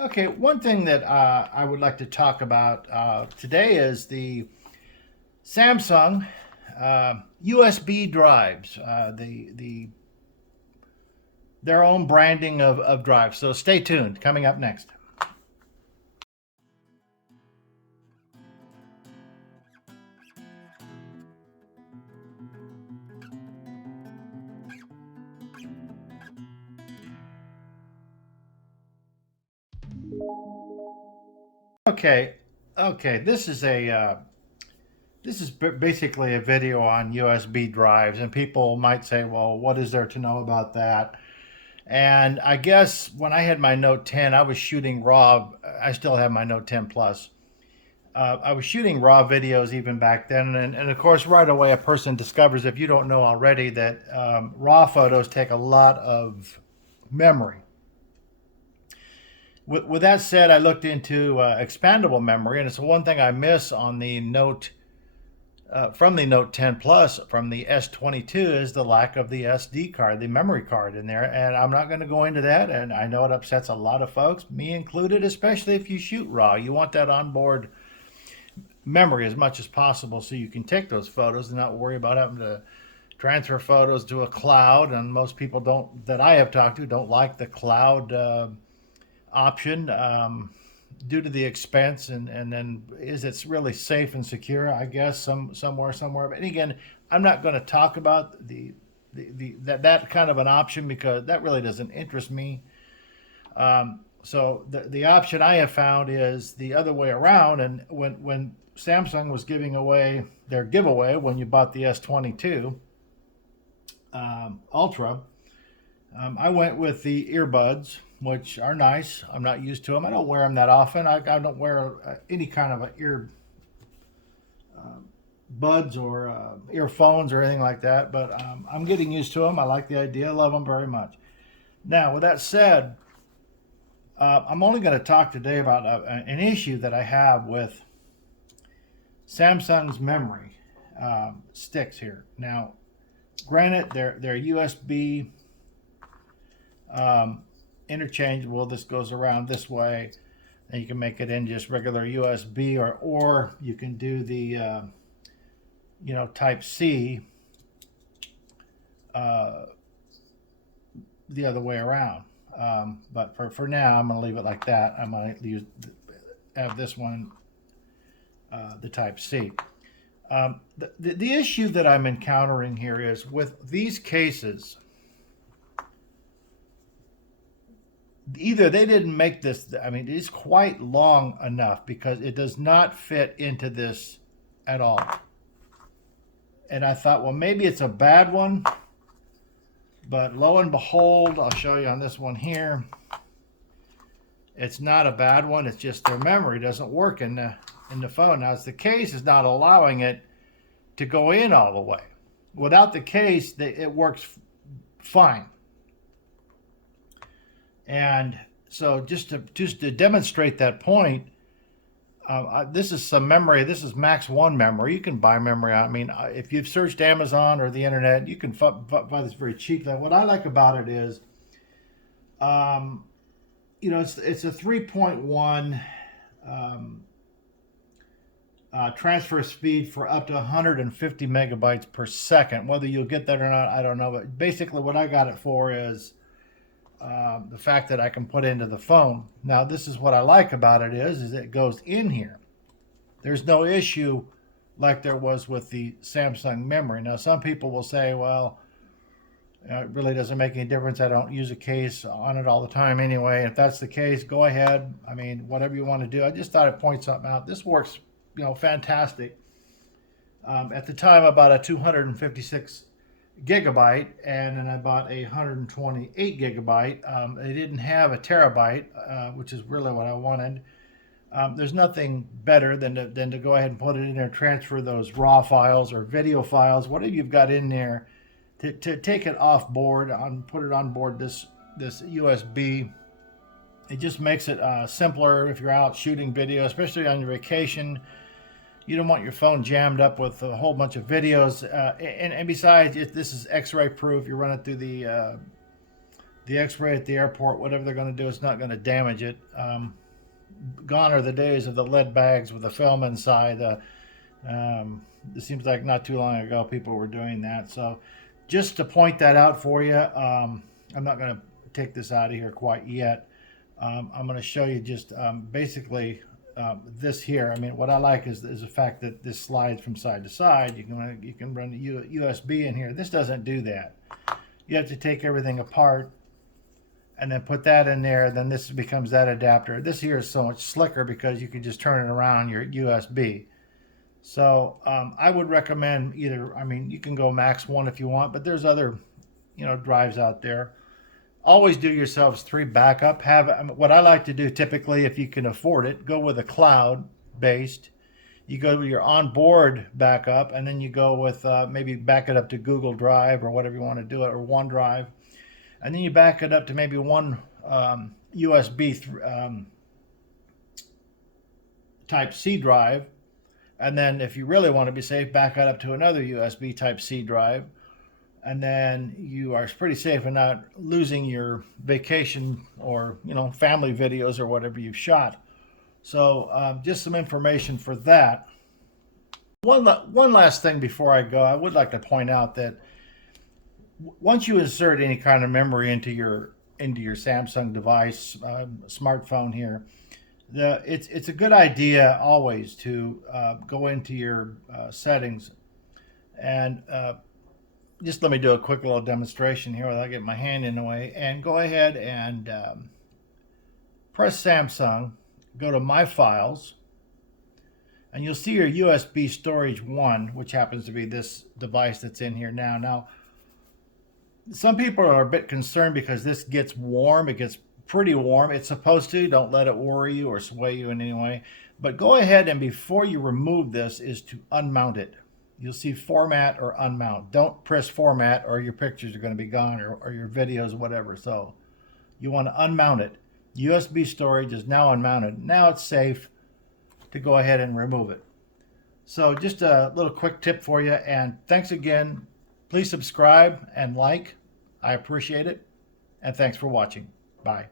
Okay, one thing that I would like to talk about today is the Samsung USB drives, their own branding of drives. So stay tuned. Coming up next. Okay, okay. This is basically a video on USB drives, and people might say, "Well, what is there to know about that?" And I guess when I had my Note 10, I was shooting RAW. I still have my Note 10 Plus. I was shooting raw videos even back then, and of course, right away, a person discovers, if you don't know already, that raw photos take a lot of memory. With that said, I looked into expandable memory, and it's the one thing I miss on the Note from the Note 10 Plus from the S22 is the lack of the SD card, the memory card in there. And I'm not going to go into that. And I know it upsets a lot of folks, me included, especially if you shoot raw. You want that onboard memory as much as possible so you can take those photos and not worry about having to transfer photos to a cloud. And most people don't, that I have talked to, don't like the cloud option due to the expense, and then is it really safe and secure? I guess somewhere. But again, I'm not going to talk about that kind of an option because that really doesn't interest me. So the option I have found is the other way around. And when Samsung was giving away their giveaway when you bought the S22 Ultra, I went with the earbuds, which are nice. I'm not used to them. I don't wear them that often. I don't wear any kind of ear buds or earphones or anything like that. But I'm getting used to them. I like the idea. I love them very much. Now, with that said, I'm only going to talk today about an issue that I have with Samsung's memory sticks here. Now, granted, they're USB interchangeable. This goes around this way, and you can make it in just regular USB, or you can do the Type C uh, the other way around. But for now, I'm going to leave it like that. I'm going to have this one, the Type C. The issue that I'm encountering here is with these cases, either they didn't make this, I mean, it is quite long enough because it does not fit into this at all. And I thought, well, maybe it's a bad one, but lo and behold, I'll show you on this one here. It's not a bad one. It's just their memory doesn't work in the phone. Now, it's the case is not allowing it to go in all the way. Without the case, it works fine. And so just to demonstrate that point, this is some memory. This is Max One memory. You can buy memory. I mean, if you've searched Amazon or the internet, you can buy this very cheaply. What I like about it is, it's a 3.1 transfer speed for up to 150 megabytes per second. Whether you'll get that or not, I don't know. But basically, what I got it for is the fact that I can put into the phone. Now, this is what I like about it is it goes in here. There's no issue like there was with the Samsung memory. Now, some people will say, well, it really doesn't make any difference. I don't use a case on it all the time anyway. If that's the case, go ahead. I mean, whatever you want to do. I just thought I'd point something out. This works, fantastic. At the time, I bought a 256 gigabyte, and then I bought a 128 gigabyte. They didn't have a terabyte, which is really what I wanted. There's nothing better than to go ahead and put it in there, transfer those raw files or video files, whatever you've got in there, to take it off board, put it on board this USB. It just makes it simpler if you're out shooting video, especially on your vacation. You don't want your phone jammed up with a whole bunch of videos. And besides, this is X-ray proof. You run it through the the X-ray at the airport, whatever they're going to do, it's not going to damage it. Gone are the days of the lead bags with the film inside. It seems like not too long ago people were doing that. So just to point that out for you, I'm not going to take this out of here quite yet. I'm going to show you just basically this here. I mean, what I like is the fact that this slides from side to side. You can run USB in here. This doesn't do that. You have to take everything apart and then put that in there. Then this becomes that adapter. This here is so much slicker because you can just turn it around your USB. So I would recommend either, I mean, you can go Max 1 if you want, but there's other, drives out there. Always do yourselves 3 backup. What I like to do typically, if you can afford it, go with a cloud based. You go with your onboard backup, and then you go with maybe back it up to Google Drive or whatever you want to do it, or OneDrive, and then you back it up to maybe one USB Type C drive, and then if you really want to be safe, back it up to another USB Type C drive. And then you are pretty safe in not losing your vacation or family videos or whatever you've shot. So just some information for that. One last thing before I go, I would like to point out that once you insert any kind of memory into your Samsung device, smartphone here, it's a good idea always to go into your settings and just let me do a quick little demonstration here without getting my hand in the way, and go ahead and press Samsung, go to My Files, and you'll see your USB storage 1, which happens to be this device that's in here now. Now, some people are a bit concerned because this gets warm. It gets pretty warm. It's supposed to. Don't let it worry you or sway you in any way. But go ahead and before you remove this is to unmount it. You'll see format or unmount. Don't press format or your pictures are going to be gone, or your videos, whatever. So you want to unmount it. USB storage is now unmounted. Now it's safe to go ahead and remove it. So just a little quick tip for you, and thanks again. Please subscribe and like. I appreciate it. And thanks for watching. Bye.